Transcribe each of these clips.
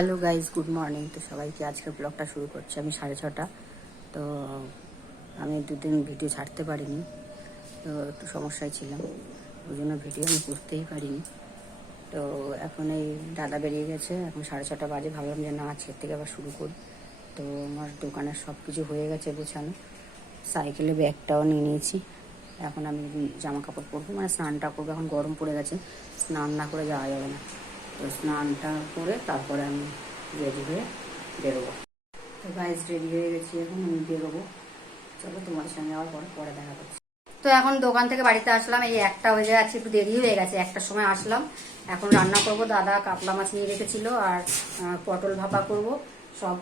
Hello guys, good morning. তো সবাইকে আজকের ব্লগটা শুরু করছি আমি 6:30। তো আমি দুদিন ভিডিও ছাড়তে পারিনি, তো একটু সমস্যায় ছিলাম, ওই জন্য ভিডিও আমি করতেই পারিনি। তো এখন এই দাদা বেরিয়ে গেছে, এখন 6:30 বাজে। ভাবলাম যে না, আজকের থেকে আবার শুরু করি। তো আমার দোকানের সব কিছু হয়ে গেছে গোছানো, সাইকেলে ব্যাগটাও নিয়ে নিয়েছি। এখন আমি জামা কাপড় পরবো, মানে স্নানটা করবো। এখন গরম পড়ে গেছে, স্নান না করে যাওয়া যাবে না। তো স্নানটা করে তারপরে আমি রেডি হয়ে বেরোবো। তো গাইজ রেডি হয়ে গেছি, এখন আমি বেরোবো। চলো তোমাদের সঙ্গে আবার পরে দেখা করছি। তো এখন দোকান থেকে বাড়িতে আসলাম, এই 1টা হয়ে যাচ্ছে, একটু দেরি হয়ে গেছে। 1টার সময় আসলাম, এখন রান্না করব। দাদা কাতলা মাছ নিয়ে রেখেছিল আর পটল ভাপা করব সব।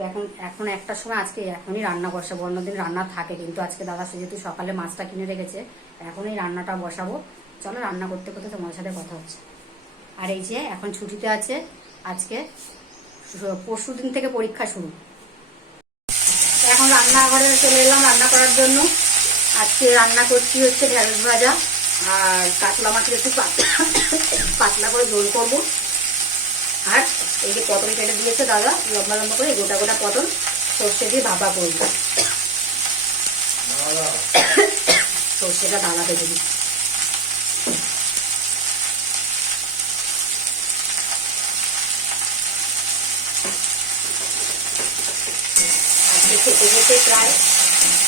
এখন 1টার সময়, আজকে এখনই রান্না বসাবো। অন্যদিন রান্না থাকে, কিন্তু আজকে দাদা যেহেতু সকালে মাছটা কিনে রেখেছে, এখনই রান্নাটা বসাবো। চলো রান্না করতে করতে তোমাদের সাথে কথা হচ্ছে। আর এই যে এখন ছুটিতে আছে, আজকে পরশুদিন থেকে পরীক্ষা শুরু। এখন রান্নাঘরে চলে এলাম রান্না করার জন্য। আজকে রান্না করছি হচ্ছে ঢেঁড়স ভাজা আর কাতলা মাছের একটু পাতলা করে ঝোল করব। আর এই যে পটল কেটে দিয়েছে দাদা লম্বা লম্বা করে, গোটা গোটা পটল সর্ষে দিয়ে ভাপা করব। সর্ষেটা দাদা ভেজে দিই। আজকে খেতে খেতে প্রায়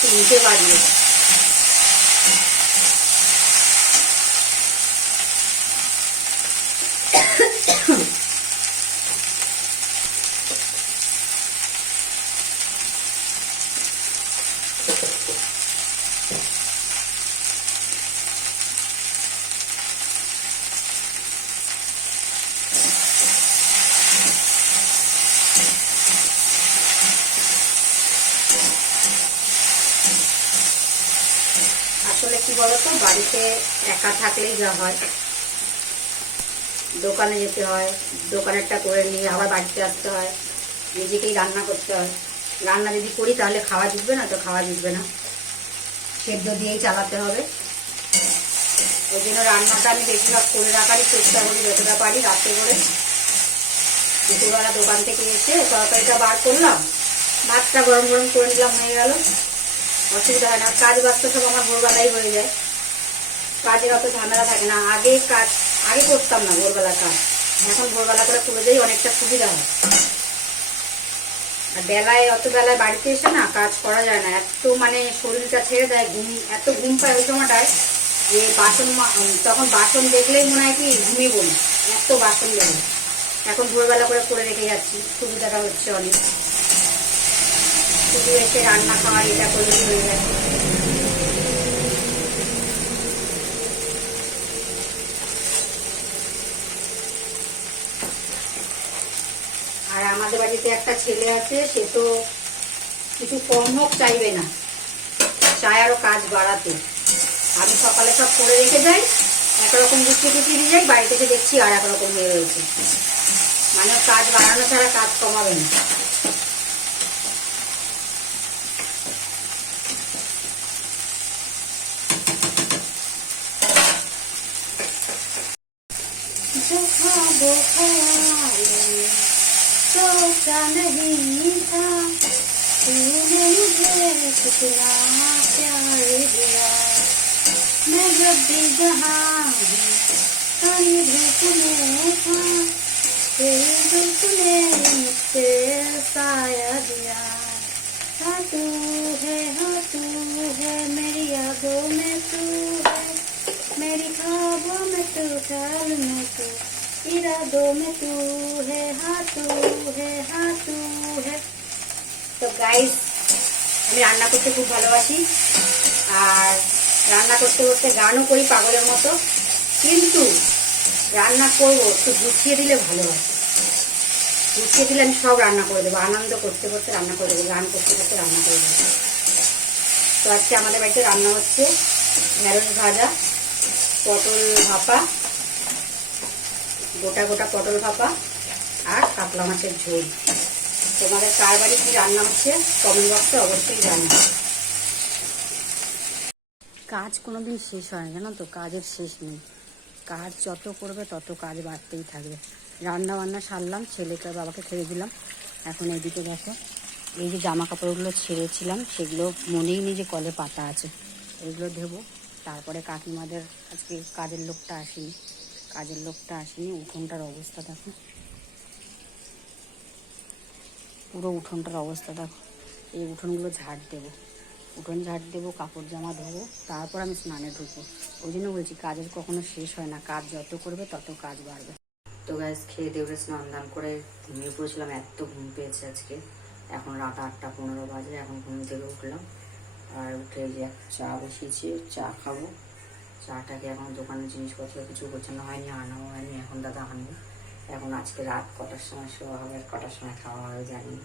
3টে বাজবে। আসলে কি বলতো, বাড়িতে একা থাকলেই যা হয়, দোকানে যেতে হয়, দোকানেরটা করে নিয়ে আবার বাড়িতে আসতে হয়, নিজেকেই রান্না করতে হয়। রান্না যদি করি তাহলে খাওয়া জিতবে না, তো খাওয়া জিতবে না, সেদ্ধ দিয়েই চালাতে হবে। ওই জন্য রান্নাটা আমি বেশিরভাগ করে রাখারই চেষ্টা করি যতটা পারি রাতে করে। দুপুরবেলা দোকান থেকে এসে তরকারিটা বার করলাম, ভাতটা গরম গরম করে নিলাম, হয়ে গেল, অসুবিধা হয় না। কাজ বাস্ত সব আমার ভোরবেলাই হয়ে যায়, কাজের অত ঝামেলা থাকে না। আগে করতাম না ভোরবেলা কাজ, এখন ভোরবেলা করে করে যাই, অনেকটা সুবিধা হয়। আর অত বেলায় বাড়িতে এসে না কাজ করা যায় না, এত মানে শরীরটা ছেড়ে দেয়, এত ঘুম পায় ওই সময়টায় যে তখন বাসন দেখলেই মনে হয় কি ঘুমিয়ে বলি, এত বাসন দেখে। এখন ভোরবেলা করে করে রেখে যাচ্ছি, সুবিধাটা হচ্ছে অনেক। শুধু এসে রান্না খাওয়ার এটা করলেই হয়ে যায়। আর আমাদের বাড়িতে একটা ছেলে আছে, সে তো কিছু কম হোক চাইবে না, চায় আরো কাজ বাড়াতে। আমি সকালে সব করে রেখে যাই, একরকম গুছিয়ে গুছিয়ে দিয়ে যাই, বাড়িতে এসে দেখছি আর একরকম হয়ে রয়েছে। মানে কাজ বাড়ানো ছাড়া কাজ কমাবে না। सोचा नहीं था तूने मुझे कितना प्यार दिया, मैं जब भी जहाँ हूँ धूप में था, तेरी धूप ने मुझसे साया दिया। हाँ तू है मेरी यादों में तू है, मेरी ख्वाबों में तू, ख्याल में तू, इरादों में तू है, हाँ तू है। তো গাইস, আমি রান্না করতে খুব ভালোবাসি, আর রান্না করতে করতে গানও করি পাগলের মতো। কিন্তু রান্না করবো একটু গুছিয়ে দিলে ভালো হয়, গুছিয়ে দিলে আমি সব রান্না করে দেবো, আনন্দ করতে করতে রান্না করে দেবো, গান করতে করতে রান্না করে দেবো। তো আজকে আমাদের বাড়িতে রান্না হচ্ছে ঢেঁড়স ভাজা, পটল ভাপা, গোটা গোটা পটল ভাপা আর কাতলা মাছের ঝোল। তোমাদের কার বাড়ি কি রান্না হচ্ছে কমেন্ট বক্সে অবশ্যই জানাও। কাজ কোনোদিন শেষ হয় না, জানো তো, কাজের শেষ নেই। কাজ যত করবে তত কাজ বাড়তেই থাকবে। রান্না বান্না সারলাম, ছেলেকে বাবাকে খেয়ে দিলাম। এখন এদিকে দেখো, এই যে জামা কাপড়গুলো ছেড়েছিলাম সেগুলো মনেই নেই যে কলে পাতা আছে, এগুলো দেবো। তারপরে কাকিমাদের আজকে কাজের লোকটা আসেনি। উঠোনটার অবস্থা দেখো, পুরো উঠোনটার অবস্থা দেখো। এই উঠোনগুলো উঠোন ঝাড় দেবো, কাপড় জামা ধোবো, তারপর আমি স্নানে ঢুকবো। ওই জন্য বলছি কাজের কখনো শেষ হয় না, কাজ যত করবে তত কাজ বাড়বে। তো গাইস, খেয়ে দেবে স্নান দান করে ঘুমিয়ে পড়েছিলাম, এত ঘুম পেয়েছে আজকে। এখন রাত 8টা 15 বাজে, এখন ঘুম থেকে উঠলাম। আর উঠে যে চা বসিয়েছি, চা খাবো। চাটাকে এখন দোকানের জিনিসপত্র কিছু গোছানো হয়নি, আনাও হয়নি, এখন দাদা আনবো। এখন আজকে রাত কটার সময় শোয়া হবে, কটার সময় খাওয়া হবে জানি না।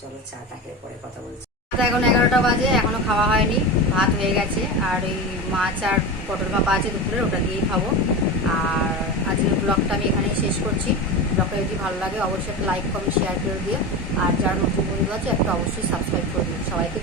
চলো চাটা খেয়ে পরে কথা বলছি। এখন 11টা বাজে, এখনো খাওয়া হয়নি, ভাত হয়ে গেছে। আর এই মাছ আর পটল ভাপা আছে দুপুরের, ওটা দিয়েই খাবো। আর আজকের ব্লগটা আমি এখানেই শেষ করছি। ব্লগটা যদি ভালো লাগে অবশ্যই একটা লাইক কমেন্ট শেয়ার করে দিও। আর যারা নতুন বন্ধু আছে একটা অবশ্যই সাবস্ক্রাইব করে দিও। সবাইকে